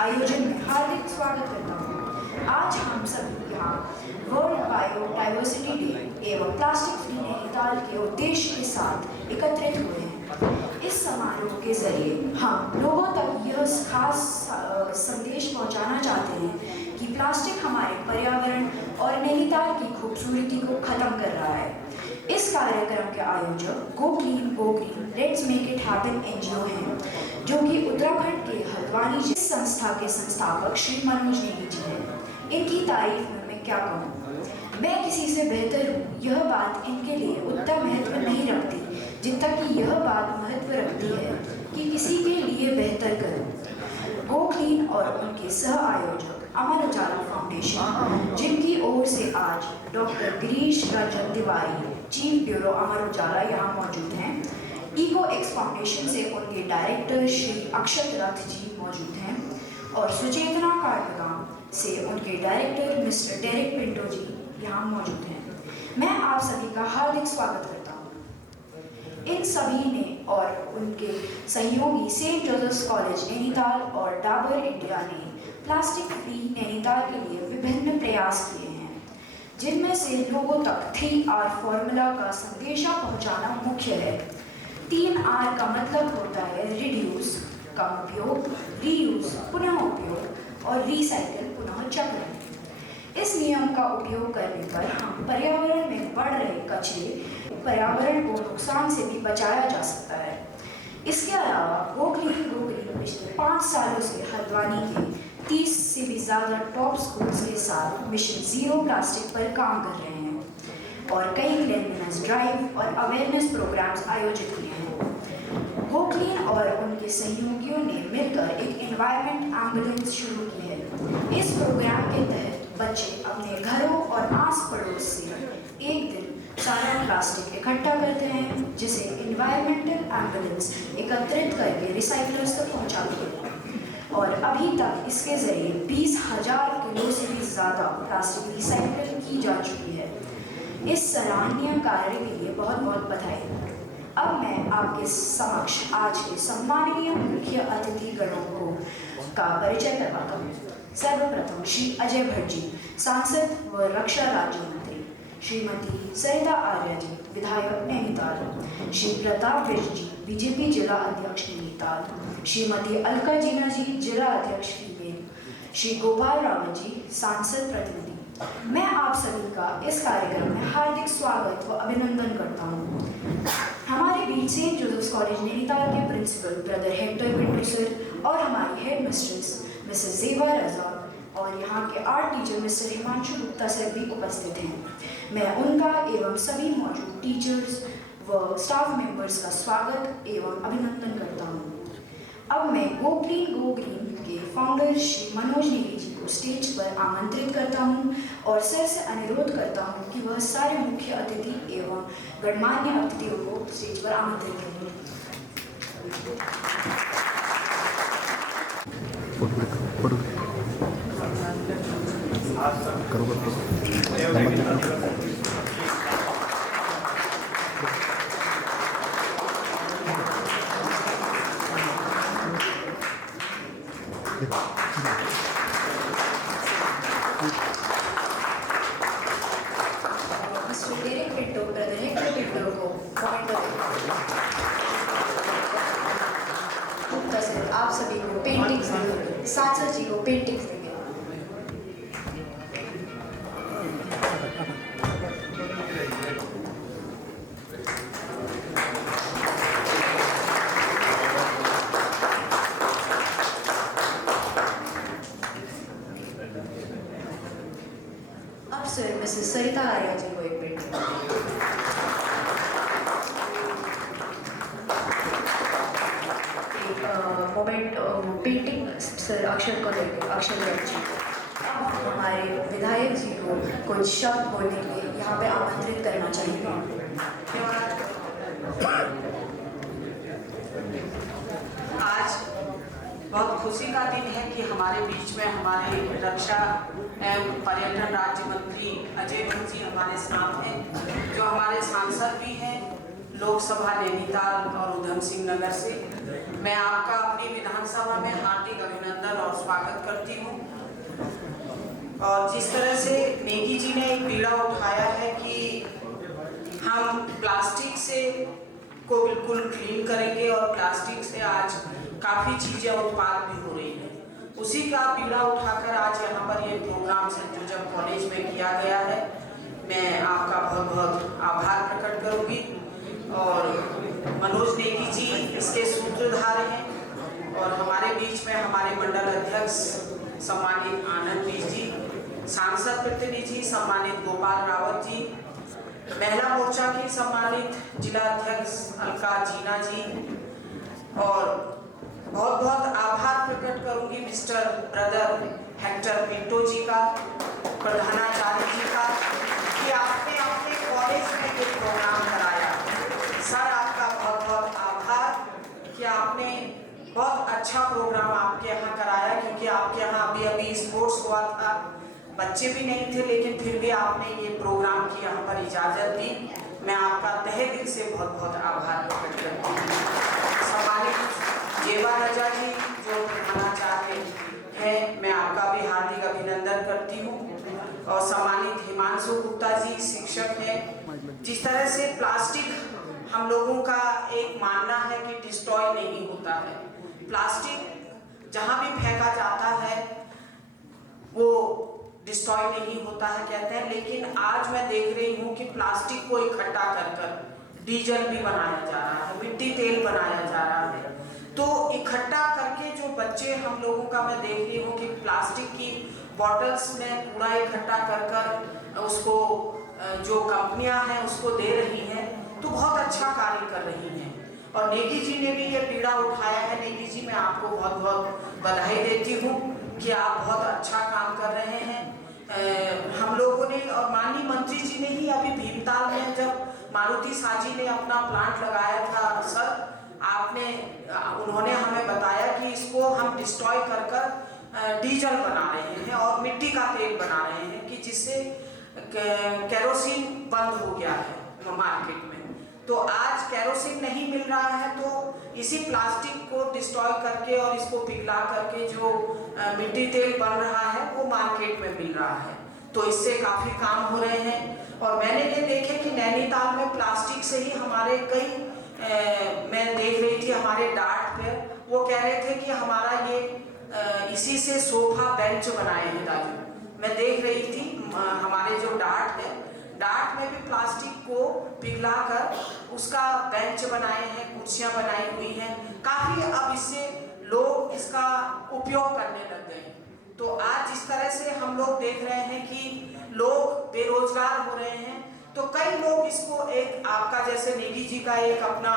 आयोजन में हार्दिक स्वागत करता हूँ। आज हम सभी यहाँ वर्ल्ड बायोडाइवर्सिटी डे एवं प्लास्टिक फ्री नैनीताल के उद्देश्य के साथ एकत्रित हुए हैं। इस समारोह के जरिए हम लोगों तक यह खास संदेश पहुँचाना चाहते हैं कि प्लास्टिक हमारे पर्यावरण और नैनीताल की खूबसूरती को खत्म कर रहा है। इस कार्यक्रम के आयोजक गो clean go green let's make it happen NGO हैं, जो कि उत्तराखंड के हल्द्वानी जिस संस्था के संस्थापक श्री मनोज नेगी जी हैं। इनकी तारीफ में मैं क्या कहूँ, मैं किसी से बेहतर हूँ, यह बात इनके लिए उतना महत्व नहीं रखती जितना कि यह बात महत्व रखती है कि किसी के लिए बेहतर करूँ। गो क्लीन और उनके सह आयोजक अमर उजाला फाउंडेशन, जिनकी ओर से आज doctor Girish Ranjan Tiwari chief bureau Amar Ujala यहाँ मौजूद हैं। इको एक्स फाउंडेशन से उनके डायरेक्टर श्री अक्षत रथ जी मौजूद हैं और सुचेतना कार्यक्रम से उनके डायरेक्टर मिस्टर डेरिक पिंटो जी यहाँ मौजूद हैं। मैं आप सभी का हार्दिक स्वागत करता हूँ। इन सभी ने और उनके सहयोगी सेंट जोसेफ कॉलेज नैनीताल और डाबर इंडिया ने प्लास्टिक फ्री नैनीताल के लिए विभिन्न प्रयास किए हैं, जिनमें से लोगों तक 3R फॉर्मूला का संदेशा पहुंचाना मुख्य है। 3R का मतलब होता है रिड्यूस कम उपयोग, रीयूज पुनः उपयोग और रिसाइकिल पुनः चक्रण। इस नियम का उपयोग करने पर हम पर्यावरण में बढ़ रहे कचरे पर्यावरण को नुकसान से भी बचाया जा सकता है। इसके अलावा गो क्लीन गो ग्रीन पिछले 5 सालों से हल्द्वानी के 30 से भी ज़्यादा टॉप स्कूल्स के साथ मिशन ज़ीरो प्लास्टिक पर काम कर रहे हैं और कई क्लीनलीनेस ड्राइव और अवेयरनेस प्रोग्राम्स आयोजित किए हैं। गो क्लीन और उनके सहयोगियों ने मिलकर एक एनवायरनमेंट एम्बुलेंस शुरू की है। इस प्रोग्राम के तहत बच्चे अपने घरों और आस पड़ोस से एक दिन सारा प्लास्टिक इकट्ठा करते हैं, जिसे एनवायरमेंटल एम्बुलेंस एकत्रित करके रिसाइकलर्स तक पहुंचाती है और अभी तक इसके जरिए 20,000 किलो से भी ज़्यादा प्लास्टिक रिसाइकिल की जा चुकी है। इस सराहनीय कार्य के लिए बहुत बहुत बधाई। अब मैं आपके समक्ष आज के सम्माननीय मुख्य अतिथि गणों का परिचय करवाता हूँ। सर्वप्रथम श्री अजय भट्ट जी, सांसद व रक्षा राज्य मंत्री, श्रीमती सरिता आर्य जी, विधायक नैनीताल, श्री प्रताप विज जी, बीजेपी जिला अध्यक्ष नैनीताल, श्रीमती अलका जीना जी, जिला अध्यक्ष फीमेल, श्री गोपाल रावत जी, सांसद प्रतिनिधि। मैं आप सभी का इस कार्यक्रम में हार्दिक स्वागत व अभिनंदन करता हूँ। हमारे बीच सेंट जोसेफ कॉलेज नैनीताल के principal brother Hector Pinto sir और हमारी head mistress Mrs Zeba Raza और यहाँ के art teacher Mr Himanshu Gupta sir भी उपस्थित हैं। मैं उनका एवं सभी मौजूद टीचर्स व स्टाफ मेंबर्स का स्वागत एवं अभिनंदन करता हूँ। अब मैं गो क्लीन गो ग्रीन के फाउंडर श्री मनोज नेगी जी को स्टेज पर आमंत्रित करता हूँ और सर से अनुरोध करता हूँ कि वह सारे मुख्य अतिथि एवं गणमान्य अतिथियों को स्टेज पर आमंत्रित करें। Mr Derek Pinto, brother Hector Pinto को पॉइंट गुप्ता सर आप सभी को पेंटिंग्स देंगे, सांसद जी को पेंटिंग्स देंगे। अब सर मिसेस सरिता आर्या जी को एक पेंटिंग। एक मोमेंट पेंटिंग सर अक्षर को देंगे, अक्षर जी। अब हमारे विधायक जी को कुछ शब्द बोलने के लिए यहाँ पे आमंत्रित करना चाहिए। आज बहुत खुशी का दिन है कि हमारे बीच में हमारे रक्षा एवं पर्यटन राज्य मंत्री अजय भट्ट जी हमारे साथ हैं, जो हमारे सांसद भी हैं लोकसभा नैनीताल और उधम सिंह नगर से। मैं आपका अपनी विधानसभा में हार्दिक अभिनंदन और स्वागत करती हूँ। और जिस तरह से नेगी जी ने एक बीड़ा उठाया है कि हम प्लास्टिक से को बिल्कुल क्लीन करेंगे और प्लास्टिक से आज काफ़ी चीज़ें उत्पाद भी हो रही हैं, उसी का बीड़ा उठाकर आज यहाँ पर ये प्रोग्राम सेंट जोसेफ कॉलेज में किया गया है। मैं आपका बहुत बहुत आभार प्रकट करूँगी। और मनोज नेगी जी इसके सूत्रधार हैं और हमारे बीच में हमारे मंडल अध्यक्ष सम्मानित आनंद बीज जी, सांसद प्रतिनिधि सम्मानित गोपाल रावत जी, महिला मोर्चा की सम्मानित जिला अध्यक्ष अलका जीना जी, और बहुत बहुत आभार प्रकट करूंगी मिस्टर ब्रदर हेक्टर पिंटो जी का, प्रधानाचार्य जी का, कि आपने अपने कॉलेज में ये प्रोग्राम कराया। सर आपका बहुत बहुत आभार कि आपने बहुत अच्छा प्रोग्राम आपके यहाँ कराया, क्योंकि आपके यहाँ अभी अभी स्पोर्ट्स हुआ था, बच्चे भी नहीं थे, लेकिन फिर भी आपने ये प्रोग्राम की यहाँ पर इजाज़त दी। मैं आपका तहे दिल से बहुत बहुत आभार प्रकट करती हूँ। सम्मानित जेवा रजा जी जो प्रधानाचार्य हैं, मैं आपका भी हार्दिक अभिनंदन करती हूँ। और सम्मानित हिमांशु गुप्ता जी शिक्षक हैं। जिस तरह से प्लास्टिक हम लोगों का एक मानना है कि डिस्ट्रॉय नहीं होता है, प्लास्टिक जहाँ भी फेंका जाता है वो डिस्ट्रॉय नहीं होता है कहते हैं, लेकिन आज मैं देख रही हूँ कि प्लास्टिक को इकट्ठा कर डीजल भी बनाया जा रहा है, मिट्टी तेल बनाया जा रहा है। तो इकट्ठा करके जो बच्चे हम लोगों का मैं देख रही हूँ कि प्लास्टिक की बॉटल्स में कूड़ा इकट्ठा कर उसको जो कंपनियां हैं उसको दे रही हैं, तो बहुत अच्छा कार्य कर रही हैं। और नेगी जी ने भी ये बीड़ा उठाया है। नेगी जी मैं आपको बहुत बहुत बधाई देती हूँ कि आप बहुत अच्छा काम कर रहे हैं। हम लोगों ने और माननीय मंत्री जी ने ही अभी भीमताल में जब मारुति साजी ने अपना प्लांट लगाया था सर, उन्होंने हमें बताया कि इसको हम डिस्ट्रॉय कर डीजल बना रहे हैं और मिट्टी का तेल बना रहे हैं, कि जिससे केरोसिन बंद हो गया है मार्केट में। तो आज केरोसिन नहीं मिल रहा है, तो इसी प्लास्टिक को डिस्ट्रॉय करके और इसको पिघला करके जो मिट्टी तेल बन रहा है वो मार्केट में मिल रहा है। तो इससे काफ़ी काम हो रहे हैं। और मैंने ये देखे कि नैनीताल में प्लास्टिक से ही हमारे कई मैं देख रही थी हमारे डार्ट पे, वो कह रहे थे कि हमारा ये इसी से सोफा बेंच बनाए हैं दाजू। मैं देख रही थी हमारे जो डार्ट है, डार्ट में भी प्लास्टिक को पिघला कर उसका बेंच बनाए हैं, कुर्सियां बनाई हुई हैं। काफ़ी अब इससे लोग इसका उपयोग करने लग गए। तो आज जिस तरह से हम लोग देख रहे हैं कि लोग बेरोजगार हो रहे हैं, तो कई लोग इसको एक आपका जैसे नेगी जी का एक अपना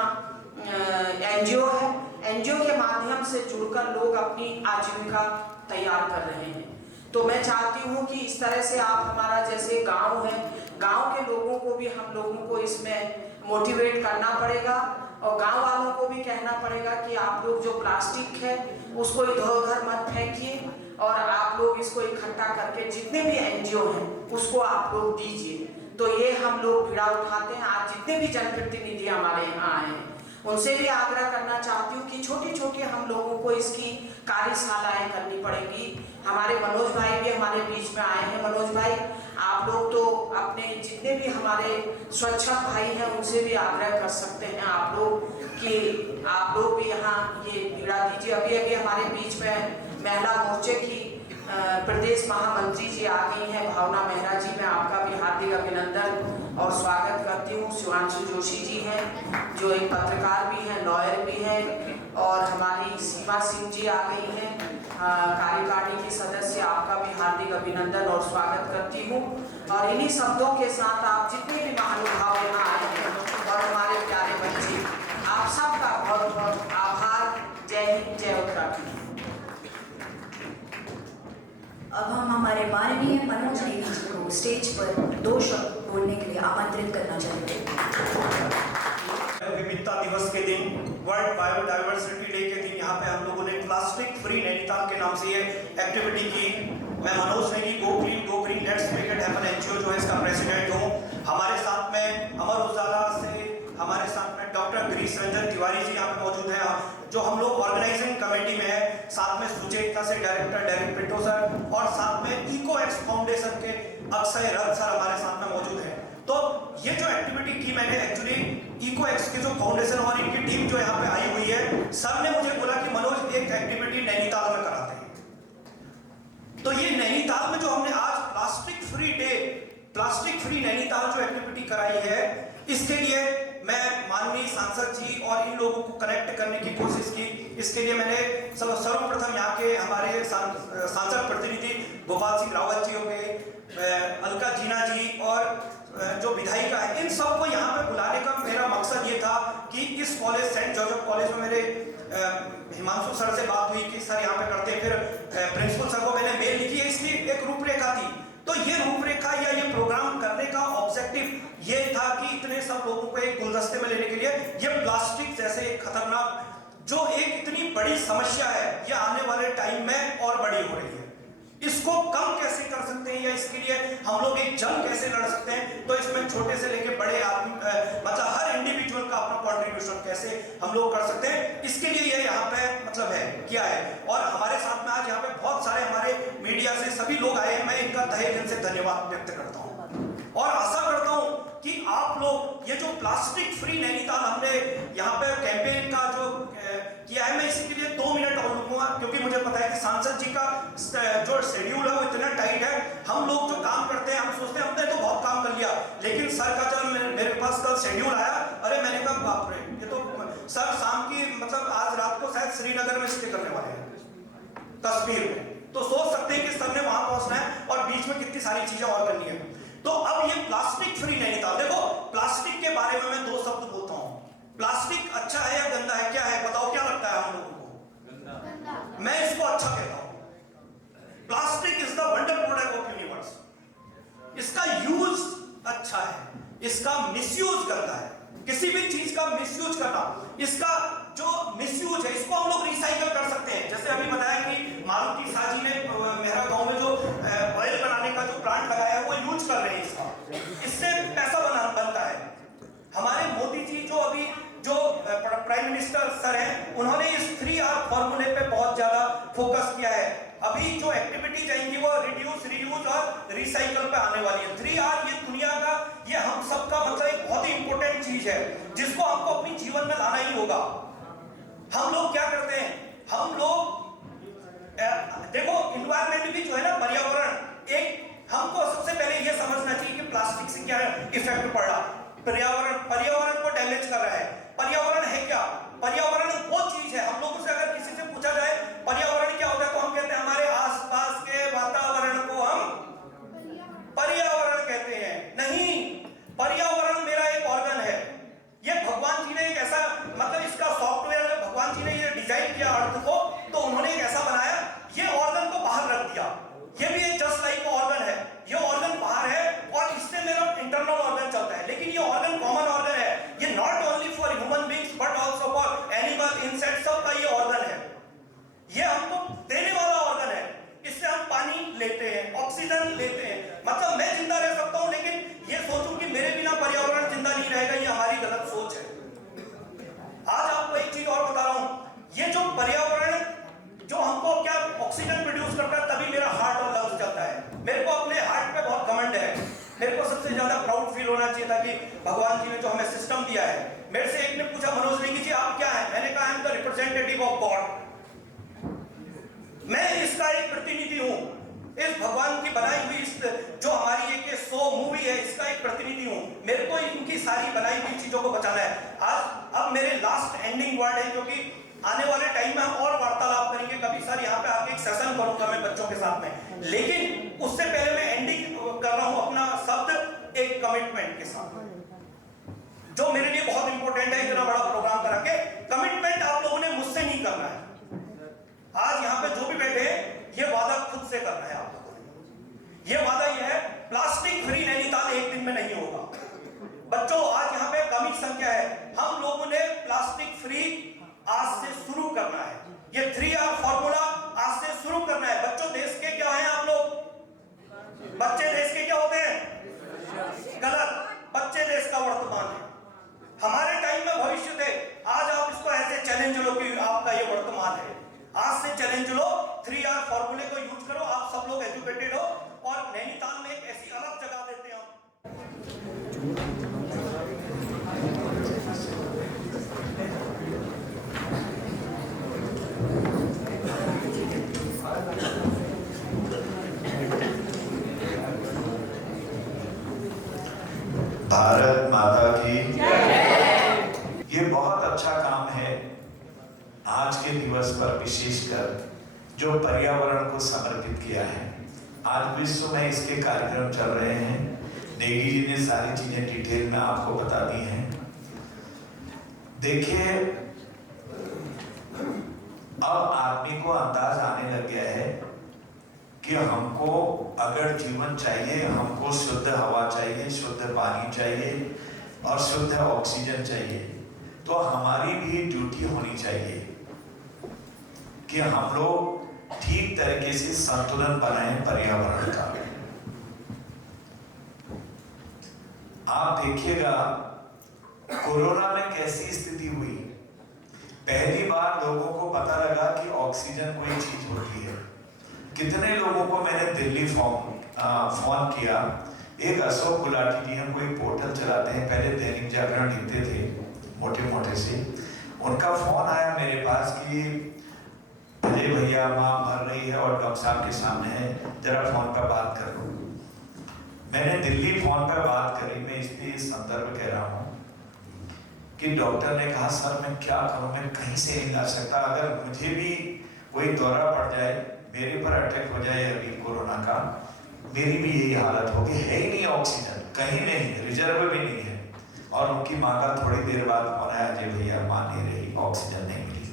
एनजीओ है, एनजीओ के माध्यम से जुड़कर लोग अपनी आजीविका तैयार कर रहे हैं। तो मैं चाहती हूँ कि इस तरह से आप हमारा जैसे गांव है, गांव के लोगों को भी हम लोगों को इसमें मोटिवेट करना पड़ेगा और गांव वालों को भी कहना पड़ेगा कि आप लोग जो प्लास्टिक है उसको इधर उधर मत फेंकिए और आप लोग इसको इकट्ठा करके जितने भी एनजीओ हैं उसको आप लोग दीजिए। तो ये हम लोग बीड़ा उठाते हैं। आज जितने भी जनप्रतिनिधि हमारे यहाँ आए हैं उनसे भी आग्रह करना चाहती हूँ कि छोटी छोटी हम लोगों को इसकी कार्यशालाएं करनी पड़ेगी। हमारे मनोज भाई भी हमारे बीच में आए हैं। मनोज भाई आप लोग तो अपने जितने भी हमारे स्वच्छता भाई हैं उनसे भी आग्रह कर सकते हैं आप लोग कि आप लोग भी यहाँ ये बीड़ा दीजिए। अभी अभी हमारे बीच में महिला मोर्चे की प्रदेश महामंत्री जी आ गई हैं, भावना मेहरा जी। मैं आपका भी हार्दिक अभिनंदन और स्वागत करती हूँ। शिवांशु जोशी जी हैं जो एक पत्रकार भी हैं, लॉयर भी हैं, और हमारी सीमा सिंह जी आ गई हैं कार्यकारिणी की सदस्य। आपका भी हार्दिक अभिनंदन और स्वागत करती हूँ। और इन्हीं शब्दों के साथ आप जितने भी महानुभाव यहाँ आए हैं और हमारे प्यारे बच्चे, आप सबका बहुत बहुत आभार। जय हिंद, जय उत्तराखंड। अब हम हमारे माननीय मनोज नेगी जी को स्टेज पर 2 शब्द बोलने के लिए आमंत्रित करना चाहते हैं। विविधता दिवस के दिन, वर्ल्ड बायोडाइवर्सिटी डे के दिन यहाँ पे हम लोगों ने प्लास्टिक फ्री नैनीताल के नाम से ये एक्टिविटी की। मैं Manoj Negi go green let's make it happen NGO जो है इसका प्रेसिडेंट हूँ। हमारे साथ में अमर उजाला से हमारे साथ में डॉक्टर गिरीश रंजन तिवारी जी यहाँ पे मौजूद हैं, जो हम लोग ऑर्गेनाइजिंग कमेटी में है, साथ में सुचेता से डायरेक्टर डेरिक पिट्टो सर, और साथ में इको एक्स फाउंडेशन के अक्षय रथ सर हमारे साथ में मौजूद हैं। तो ये जो एक्टिविटी की मैंने एक्चुअली इको एक्स की जो फाउंडेशन और इनकी टीम जो यहाँ पे आई हुई है, सर ने मुझे बोला कि मनोज एक एक्टिविटी नैनीताल में कराते हैं। तो ये नैनीताल में जो हमने आज प्लास्टिक फ्री नैनीताल जो एक्टिविटी कराई है, इसके लिए मैं माननीय सांसद जी और इन लोगों को कनेक्ट करने की कोशिश की। इसके लिए मैंने सर्वप्रथम यहाँ के हमारे सांसद प्रतिनिधि गोपाल सिंह रावत जी हो गए, अलका जीना जी और जो विधायिका है, इन सबको यहाँ पे बुलाने का मेरा मकसद ये था कि इस कॉलेज सेंट जोसेफ कॉलेज में मेरे हिमांशु सर से बात हुई कि सर यहाँ पे करते हैं, फिर प्रिंसिपल सर को मैंने मेल लिखी है, इसकी एक रूपरेखा थी। तो ये रूपरेखा या ये प्रोग्राम करने का ऑब्जेक्टिव ये था कि इतने सब लोगों को एक गुलदस्ते में लेने के लिए ये प्लास्टिक जैसे एक खतरनाक जो एक इतनी बड़ी समस्या है, ये आने वाले टाइम में और बड़ी हो रही है, इसको कम कैसे कर सकते हैं या इसके लिए हम लोग एक जंग कैसे लड़ सकते हैं। तो इसमें छोटे से लेके बड़े आदमी मतलब हर इंडिविजुअल का अपना कंट्रीब्यूशन कैसे हम लोग कर सकते हैं, इसके लिए ये यहाँ पे मतलब है किया है। और हमारे साथ में आज यहाँ पे बहुत सारे हमारे मीडिया से सभी लोग आए हैं, मैं इनका तहे दिल से धन्यवाद व्यक्त करता हूँ और आशा करता हूँ कि आप लोग ये जो प्लास्टिक फ्री नैनीताल हमने यहाँ पे कैंपेन का जो किया है, मैं इसी के लिए 2 मिनट और लूंगा, क्योंकि मुझे पता है कि सांसद जी का जो शेड्यूल है वो इतना टाइट है। हम लोग जो काम करते हैं, हम सोचते हैं हमने तो बहुत काम कर लिया, लेकिन सर का जब मेरे पास कल शेड्यूल आया, अरे मैंने कहा बाप रे, ये तो सर शाम की मतलब आज रात को शायद श्रीनगर में स्टे करने वाले हैं, कश्मीर में। तो सोच सकते हैं कि सर ने वहां पहुंचना है और बीच में कितनी सारी चीजें और करनी है। तो अब ये प्लास्टिक फ्री नैनीताल, देखो प्लास्टिक के बारे में मैं 2 शब्द बोलता हूं। प्लास्टिक अच्छा है या गंदा है, क्या है बताओ, क्या लगता है हम लोगों को? मैं इसको अच्छा कहता हूं। Plastic is the wonder product of universe. इसका यूज अच्छा है, इसका मिसयूज करता है, किसी भी चीज का मिसयूज करना, इसका जो मिसयूज है इसको हम लोग रिसाइकल कर सकते हैं। जैसे अभी बताया कि मारुति साजी ने मेरा गांव में जो ऑयल बनाने का जो प्लांट लगाया है वो यूज कर रहे हैं इसका, इससे पैसा बनता है। हमारे मोदी जी जो अभी जो प्राइम मिनिस्टर सर हैं, उन्होंने इस 3R फॉर्मूले पे बहुत ज्यादा फोकस किया है। अभी जो एक्टिविटीज आएंगी वो रिड्यूस, रीयूज और रिसाइकल पे आने वाली है। 3R ये दुनिया का, ये हम सबका मतलब एक बहुत ही इंपॉर्टेंट चीज है जिसको हमको अपनी जीवन में लाना ही होगा। हम लोग क्या करते हैं, हम लोग देखो इन्वायरमेंट भी जो है ना, पर्यावरण, एक हमको सबसे पहले ये समझना चाहिए कि प्लास्टिक से क्या इफेक्ट पड़ रहा। पर्यावरण को डैमेज कर रहा है। पर्यावरण है क्या? पर्यावरण वो चीज है, हम लोगों से अगर किसी से पूछा जाए पर्यावरण क्या होता है, तो हम कहते हैं हमारे आसपास के वातावरण को हम पर्यावरण कहते हैं। नहीं, पर्यावरण मेरा एक ऑर्गन है। ये भगवान जी ने एक ऐसा मतलब इसका सॉफ्टवेयर, भगवान जी ने ये डिजाइन किया अर्थ को, तो उन्होंने एक ऐसा बनाया, ये ऑर्गन को बाहर रख दिया। ये भी एक जस्ट लाइक ऑर्गन है, ये ऑर्गन बाहर है और इससे मेरा इंटरनल ऑर्गन चलता है, लेकिन ये ऑर्गन कॉमन ऑर्गन है। ये not only for human beings but also for animal, insect, सब का ये ऑर्गन है। ये हमको देने वाला ऑर्गन है। इससे हम पानी लेते हैं, ऑक्सीजन लेते हैं। मतलब मैं जिंदा रह सकता हूं, लेकिन ये सोचूं कि मेरे बिना पर्यावरण जिंदा नहीं रहेगा, ये हमारी गलत सोच है। आज आपको एक चीज और बता रहा हूं, ये जो पर्यावरण जो हमको क्या ऑक्सीजन प्रोड्यूस करता है, तभी मेरा हार्ट और लंग्स चलता है। मेरे को अपने हार्ट पे बहुत घमंड है। मेरे को सबसे ज्यादा प्राउड फील होना चाहिए था कि भगवान जी ने जो हमें सिस्टम दिया है। मेरे से एक ने पूछा, मनोज नेगी जी आप क्या है? मैंने कहा I am the representative of God. मैं इसका एक प्रतिनिधि हूं, इस भगवान की बनाई हुई इस जो हमारी एक 100 मूवी है, इसका एक प्रतिनिधि हूं। मेरे को इनकी सारी बनाई हुई चीजों को बचाना है। आज अब मेरे लास्ट एंडिंग वर्ड है, क्योंकि आने वाले टाइम में हम और वार्तालाप करेंगे। कभी सर यहाँ पे आके एक सेशन करूंगा मैं बच्चों के साथ में, लेकिन उससे पहले मैं एंडिंग कर रहा हूं अपना शब्द एक कमिटमेंट के साथ, जो मेरे लिए बहुत इंपॉर्टेंट है। इतना बड़ा प्रोग्राम करा के कमिटमेंट आप लोगों ने मुझसे नहीं करना है। आज यहाँ पे जो भी बैठे हैं, ये वादा खुद से करना है आप लोगों ने। ये वादा ये है, प्लास्टिक फ्री नैनीताल एक दिन में नहीं होगा। बच्चों आज यहाँ पे कम ही संख्या है, हम लोगों ने प्लास्टिक फ्री आज से शुरू करना है। ये 3R फॉर्मूला आज से शुरू करना है। बच्चों देश के क्या हैं आप लोग? बच्चे देश के क्या होते हैं? गलत, बच्चे देश का वर्तमान है। हमारे भारत माता की जय। ये बहुत अच्छा काम है आज के दिवस पर विशेषकर जो पर्यावरण को समर्पित किया है। आज विश्व में इसके कार्यक्रम चल रहे हैं। नेगी जी ने सारी चीजें डिटेल में आपको बता दी हैं। देखिए, अब आदमी को अंदाज आने लग गया है कि हमको अगर जीवन चाहिए, हमको शुद्ध हवा चाहिए, शुद्ध पानी चाहिए और शुद्ध ऑक्सीजन चाहिए, तो हमारी भी ड्यूटी होनी चाहिए कि हम लोग ठीक तरीके से संतुलन बनाएं पर्यावरण का। आप देखिएगा कोरोना में कैसी स्थिति हुई। पहली बार लोगों को पता लगा कि ऑक्सीजन कोई चीज होती है। कितने लोगों को मैंने दिल्ली फोन किया। एक अशोक गुलाटी जी हम कोई पोर्टल चलाते हैं, पहले दैनिक जागरण लिखते थे मोटे मोटे से। उनका फोन आया मेरे पास कि अजय भैया माँ मर रही है और डॉक्टर साहब के सामने है, जरा फोन पर बात कर लो। मैंने दिल्ली फोन पर बात करी। मैं इसलिए संदर्भ कह रहा हूँ कि डॉक्टर ने कहा सर मैं क्या करूँ, मैं कहीं से नहीं ला सकता। अगर मुझे भी कोई दौरा पड़ जाए, मेरे पर अटैक हो जाए अभी कोरोना का, मेरी भी यही हालत होगी। है ही नहीं ऑक्सीजन, कहीं नहीं, रिजर्व भी नहीं है। और उनकी माँ का थोड़ी देर बाद फोन आया, अजय भैया माँ नहीं रही, ऑक्सीजन नहीं मिली।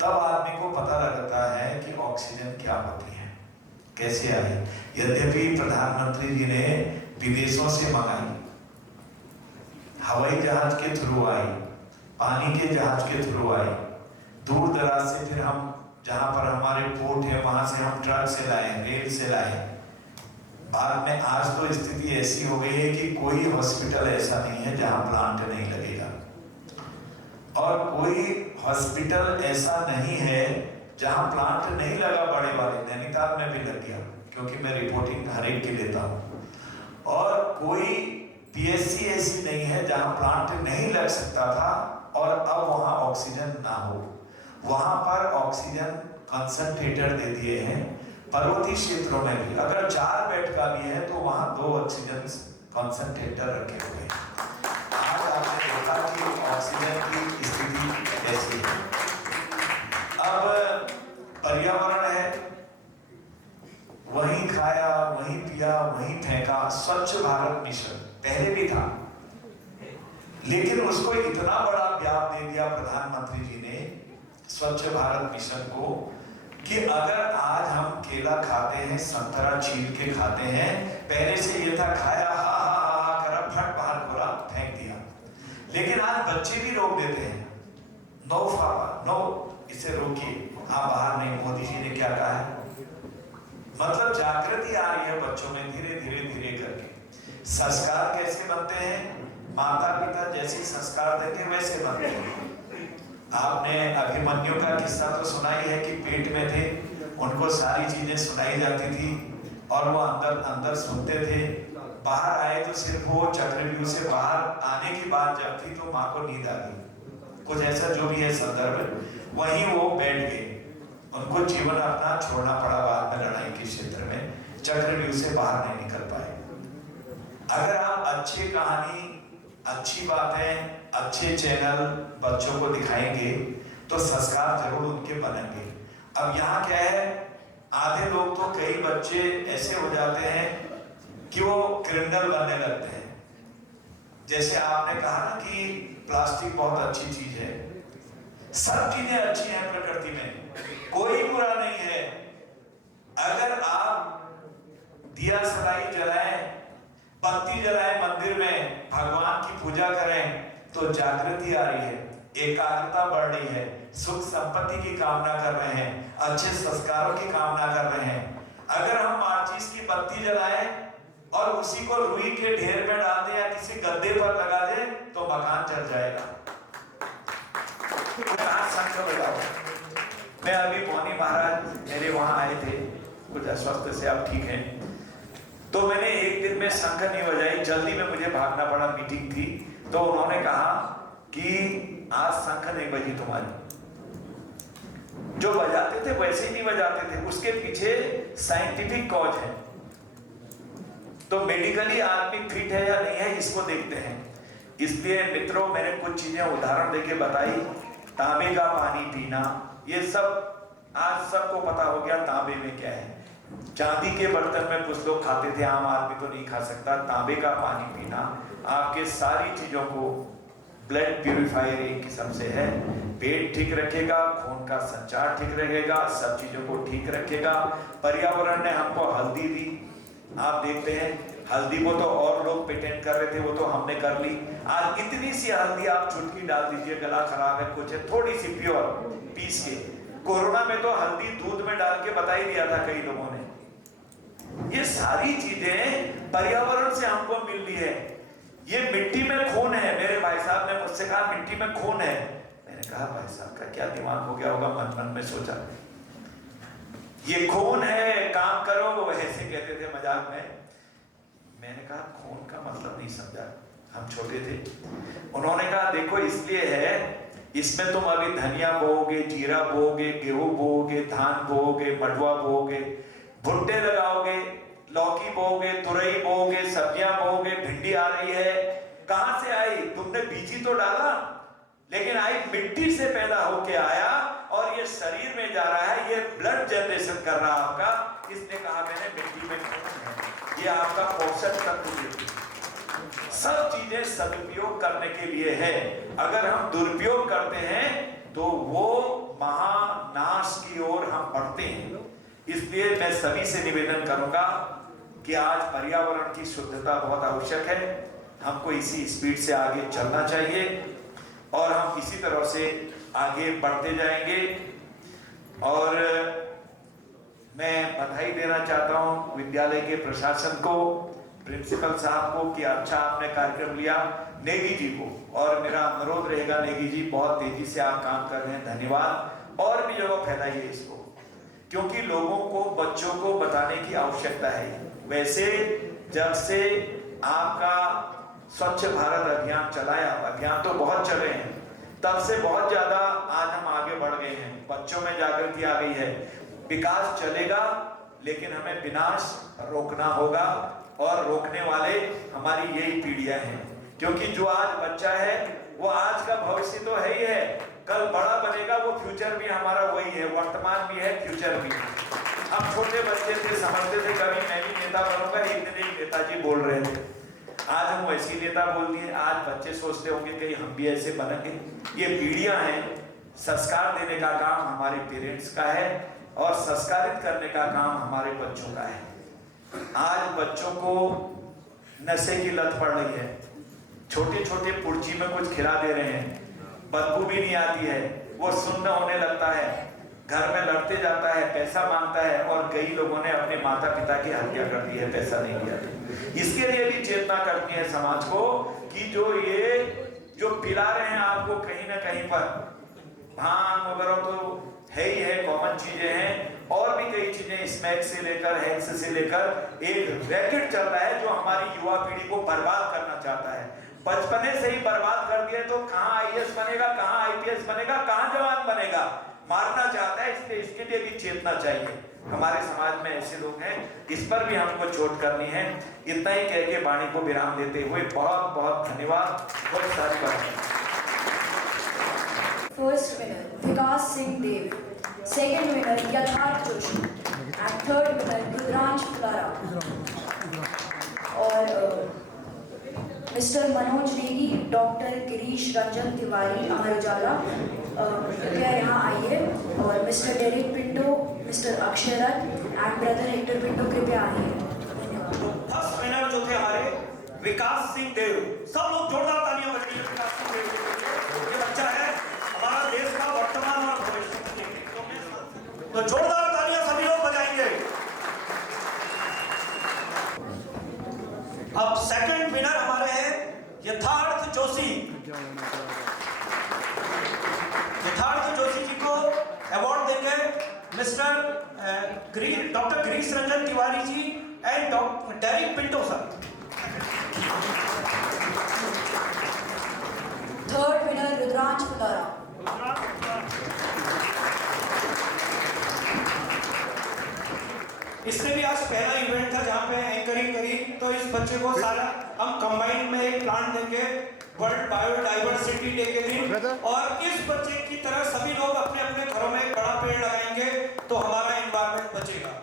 तब आदमी को पता लगता है कि ऑक्सीजन क्या होती है, कैसे आई। यद्यपि प्रधानमंत्री जी ने विदेशों से मंगाई, हवाई जहाज के थ्रू आई, पानी के जहाज के थ्रू आई, दूर दराज से फिर हम जहां पर हमारे पोर्ट है वहां से हम ट्रक से लाए, रेल से लाए। बाद में आज तो स्थिति ऐसी हो गई है कि कोई हॉस्पिटल ऐसा नहीं है जहां प्लांट नहीं लगेगा, और कोई हॉस्पिटल ऐसा नहीं है जहां प्लांट नहीं लगा। बड़े वाले नैनीताल में भी लग गया, क्योंकि मैं रिपोर्टिंग हर एक की लेता हूँ। और कोई पीएससी ऐसी नहीं है जहां प्लांट नहीं लग सकता था और अब वहां ऑक्सीजन ना हो। वहां पर ऑक्सीजन कंसंट्रेटर दे दिए हैं। पर्वतीय क्षेत्रों में भी अगर 4 बेड का भी है तो वहां 2 ऑक्सीजन कंसंट्रेटर रखे हुए हैं। आज आपने देखा कि ऑक्सीजन की स्थिति कैसी है। अब पर्यावरण है, वहीं खाया, वहीं पिया, वहीं फेंका। स्वच्छ भारत मिशन पहले भी था, लेकिन उसको इतना बड़ा व्याप दे दिया प्रधानमंत्री जी ने स्वच्छ भारत मिशन को कि अगर आज हम केला खाते हैं, संतरा छील के खाते हैं, पहले से ये था खाया हा हा हा हा करा, फट बाहर खोला फेंक दिया। लेकिन आज बच्चे भी रोक देते हैं, नो फावा, नो, इसे रोकिए, आप बाहर नहीं। मोदी जी ने क्या कहा है, मतलब जागृति आ रही है बच्चों में धीरे धीरे धीरे करके। संस्कार कैसे बनते हैं, माता पिता जैसे संस्कार देंगे वैसे बनते हैं। आपने अभिमन्यु का किस्सा तो सुना ही है कि पेट में थे, उनको सारी चीजें सुनाई जाती थी और वो अंदर अंदर सुनते थे। बाहर आए तो सिर्फ वो चक्रव्यूह से बाहर आने की बात जब थी तो माँ को नींद आ गई, कुछ ऐसा जो भी है संदर्भ। वहीं वो बैठ गए, उनको जीवन अपना छोड़ना पड़ा बाद में लड़ाई के क्षेत्र में, चक्रव्यूह से बाहर नहीं निकल पाए। अगर आप अच्छी कहानी, अच्छी बातें, अच्छे चैनल बच्चों को दिखाएंगे तो संस्कार जरूर उनके बनेंगे। अब यहाँ क्या है, आधे लोग तो, कई बच्चे ऐसे हो जाते हैं कि वो क्रिमिनल बनने लगते हैं। जैसे आपने कहा ना कि प्लास्टिक बहुत अच्छी चीज है, सब चीजें अच्छी हैं प्रकृति में, कोई बुरा नहीं है। अगर आप दिया सलाई जलाएं, बत्ती जलाएं मंदिर में, भगवान की पूजा करें तो जागृति आ रही है, एकाग्रता बढ़ रही है, सुख संपत्ति की कामना कर रहे हैं, अच्छे संस्कारों की कामना कर रहे हैं। अगर हम माचिस की बत्ती जलाएं और उसी को रुई के ढेर में डाल दें या किसी गद्दे पर लगा दें तो मकान जल जाएगा। मैं अभी मौनी महाराज मेरे वहां आए थे, कुछ अस्वस्थ से, अब ठीक हैं। तो मैंने एक दिन में शंख नहीं बजाई, जल्दी में मुझे भागना पड़ा, मीटिंग थी। तो उन्होंने कहा कि आज शंख नहीं बजी तुम्हारी। जो बजाते थे वैसे ही नहीं बजाते थे, उसके पीछे साइंटिफिक कॉज है। तो मेडिकली आदमी फिट है या नहीं है इसको देखते हैं। इसलिए मित्रों, मैंने कुछ चीजें उदाहरण देके बताई। तांबे का पानी पीना, ये सब आज सबको पता हो गया तांबे में क्या है। चांदी के बर्तन में कुछ लोग खाते थे, आम आदमी तो नहीं खा सकता। तांबे का पानी पीना आपके सारी चीजों को, ब्लड प्यूरिफायर एक किस्म से है, पेट ठीक रखेगा, खून का संचार ठीक रहेगा, सब चीजों को ठीक रखेगा। पर्यावरण ने हमको हल्दी दी, आप देखते हैं हल्दी को तो और लोग पेटेंट कर रहे थे, वो तो हमने कर ली। आज इतनी सी हल्दी आप चुटकी डाल दीजिए, गला खराब है कुछ है, थोड़ी सी प्योर पीस के। कोरोना में तो हल्दी दूध में डाल के बता ही दिया था कई लोगों ने। ये सारी चीजें पर्यावरण से हमको मिल रही है। ये मिट्टी में खून है। मेरे भाई साहब ने मुझसे कहा मिट्टी में खून है। मैंने कहा भाई साहब का क्या दिमाग हो गया होगा, मन मन में सोचा ये खून है, काम करो, ऐसे कहते थे मजाक में। मैंने कहा खून का मतलब नहीं समझा, हम छोटे थे। उन्होंने कहा देखो इसलिए है, इसमें तुम अभी धनिया बोओगे, जीरा बोओगे, गेहूं बोओगे, धान बोओगे, मडुआ बोओगे, भुट्टे लगाओगे, लौकी बोओगे, तुरई बोओगे, सब्जियां बोओगे, भिंडी आ रही है। कहां से आई? तुमने बीज ही तो डाला, लेकिन आई मिट्टी से पैदा होके आया और ये शरीर में जा रहा है, ये ब्लड जनरेशन कर रहा है आपका। इसने कहा मैंने मिट्टी में खून है, ये आपका पोषक तत्व। सब चीजें सदुपयोग करने के लिए है। अगर हम दुरुपयोग करते हैं तो वो महानाश की ओर हम बढ़ते हैं। इसलिए मैं सभी से निवेदन करूंगा कि आज पर्यावरण की शुद्धता बहुत आवश्यक है। हमको इसी स्पीड से आगे चलना चाहिए और हम इसी तरह से आगे बढ़ते जाएंगे। और मैं बधाई देना चाहता हूं विद्यालय के प्रशासन को, प्रिंसिपल साहब को कि अच्छा आपने कार्यक्रम लिया, नेगी जी को। और मेरा अनुरोध रहेगा नेगी जी, बहुत तेजी से आप काम कर रहे हैं, धन्यवाद। और भी जगह फैलाइए इसको, क्योंकि लोगों को, बच्चों को बताने की आवश्यकता है। वैसे जब से आपका स्वच्छ भारत अभियान चलाया, अभियान तो बहुत चले हैं, तब से बहुत ज्यादा आज हम आगे बढ़ गए हैं, बच्चों में जागृति आ गई है। विकास चलेगा लेकिन हमें विनाश रोकना होगा, और रोकने वाले हमारी यही पीढ़ियां हैं। क्योंकि जो आज बच्चा है वो आज का भविष्य तो है ही है, कल बड़ा बनेगा, वो फ्यूचर भी हमारा वही है, वर्तमान भी है, फ्यूचर भी। हम छोटे बच्चे थे, समझते थे कभी मैं भी नेता बनूंगा, एक दिन एक नेताजी बोल रहे थे, आज हम वैसी नेता बोल दिए। आज बच्चे सोचते होंगे कहीं हम भी ऐसे बनेंगे। ये पीढ़ियां हैं। संस्कार देने का काम हमारे पेरेंट्स का है और संस्कारित करने का काम हमारे बच्चों का है। आज बच्चों को नशे की लत पड़ रही है, छोटे छोटे पुर्जी में कुछ खिला दे रहे हैं, बदबू भी नहीं आती है, वो सुन्न होने लगता है, घर में लड़ते जाता है, पैसा मांगता है। और कई लोगों ने अपने माता पिता की हत्या कर दी है पैसा नहीं दिया। इसके लिए भी चेतना करती है समाज को कि जो पिला रहे हैं आपको कहीं ना कहीं पर, भांग वगैरह तो है ही है, कॉमन चीजें हैं, और भी कई चीजें, स्मैक से लेकर हैक्स से लेकर एक रैकेट चल रहा है जो हमारी युवा पीढ़ी को बर्बाद करना चाहता है। बचपने से ही बर्बाद कर दिया तो कहां आईएएस बनेगा, कहां आईपीएस बनेगा, कहां जवान बनेगा, मारना चाहता है। इसलिए इसके लिए भी चेतना चाहिए। हमारे समाज में ऐसे लोग हैं, इस पर भी हमको चोट करनी है। इतना ही कह के वाणी को विराम देते हुए बहुत बहुत धन्यवाद। बहुत सारी बातें। First winner Vikas Singh Dev, second winner Yatharth Joshi, and third winner Rudransh Pulara. और मिस्टर मनोज नेगी, डॉक्टर गिरीश रंजन तिवारी अमर उजाला, कृपया यहाँ आइए। और mister Derek Pinto, mister Akshrat and brother Hector Pinto कृपया आइए। धन्यवाद। फर्स्ट विनर जो थे हमारे विकास सिंह देव, सब लोग जोरदार तालियां बजाइए विकास सिंह देव के लिए। ये बच्चा है हमारा देश का वर्तमान और भविष्य, तो जोरदार तालियां सभी लोग बजाएंगे। अब सेकंड विनर हमारे हैं यथार्थ जोशी। यथार्थ जोशी जी को अवार्ड देंगे mister doctor Girish Ranjan Tiwari ji and doctor Derrick Pinto sir. Third winner Rudransh Pulara. इसने भी आज पहला इवेंट था जहाँ पे एंकरिंग करी, तो इस बच्चे को सारा हम कंबाइन में एक प्लांट देंगे वर्ल्ड बायोडाइवर्सिटी डे के दिन, और इस बच्चे की तरह सभी लोग अपने अपने घरों में एक बड़ा पेड़ लगाएंगे तो हमारा एनवायरनमेंट बचेगा।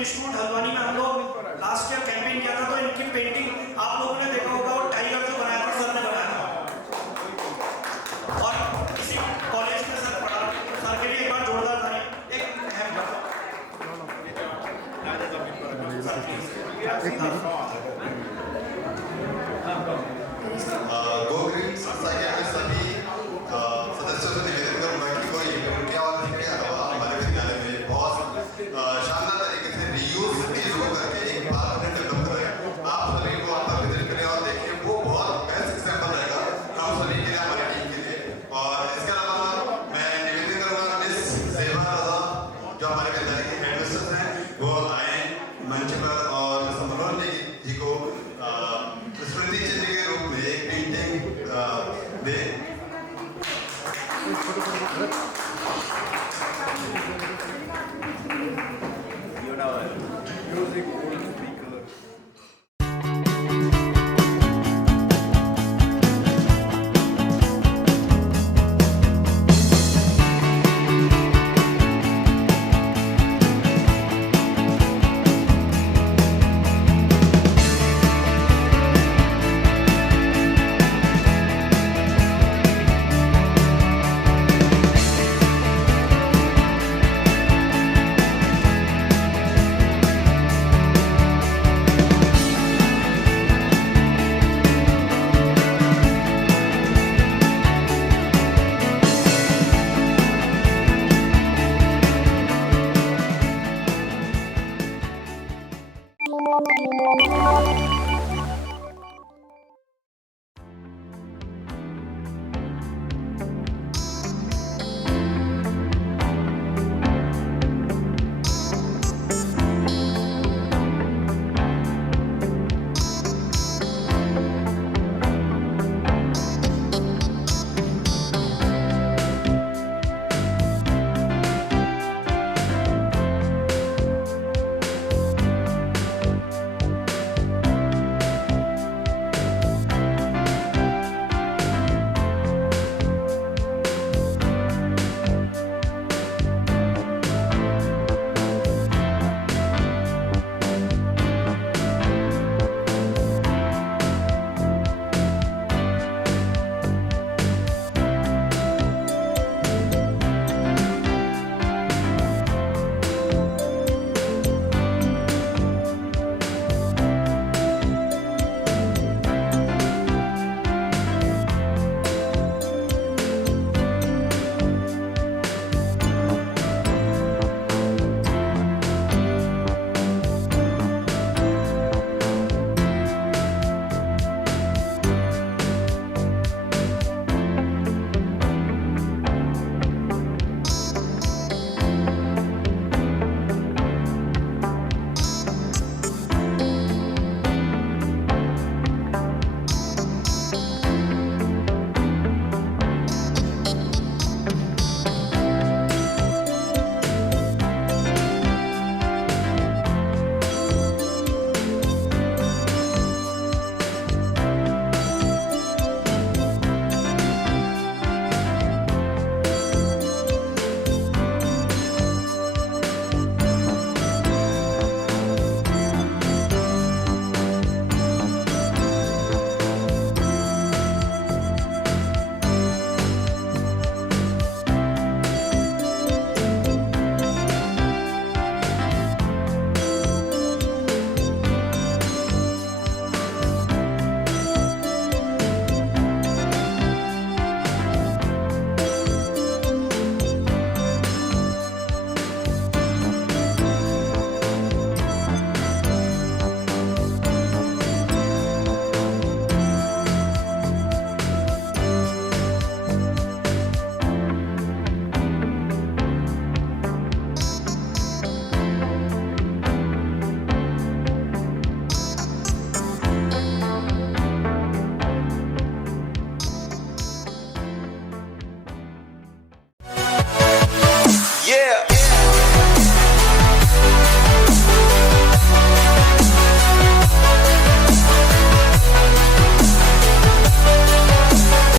इंस्टीट्यूट हल्द्वानी में हम लोग लास्ट ईयर कैंपेन किया था, तो इनकी पेंटिंग आप लोगों ने देखा होगा, वो टाइगर जो बनाया था सर ने बनाया था, और इसी कॉलेज में सर पढ़ा, सर के लिए एक बार जोरदार था एक गोग्री संस्था के हमें सभी सदस्यों से निवेदन करूंगा कि कोई उनके आवाज के अलावा हमारे विद्यालय में बहुत शानदार तरीके से रीयूज चीजों को करके एक बार अपने डेवलप करें। आप सभी को आपका विजिट करें और देखिए, वो बहुत बेस्ट एग्जाम्पल रहेगा हम सभी के लिए, हमारी टीम के लिए। और इसके अलावा मैं निवेदन करूंगा मिस सेवा रजा जो हमारे विद्यालय के हेडमिस्ट्रेस हैं, वो आए मंच पर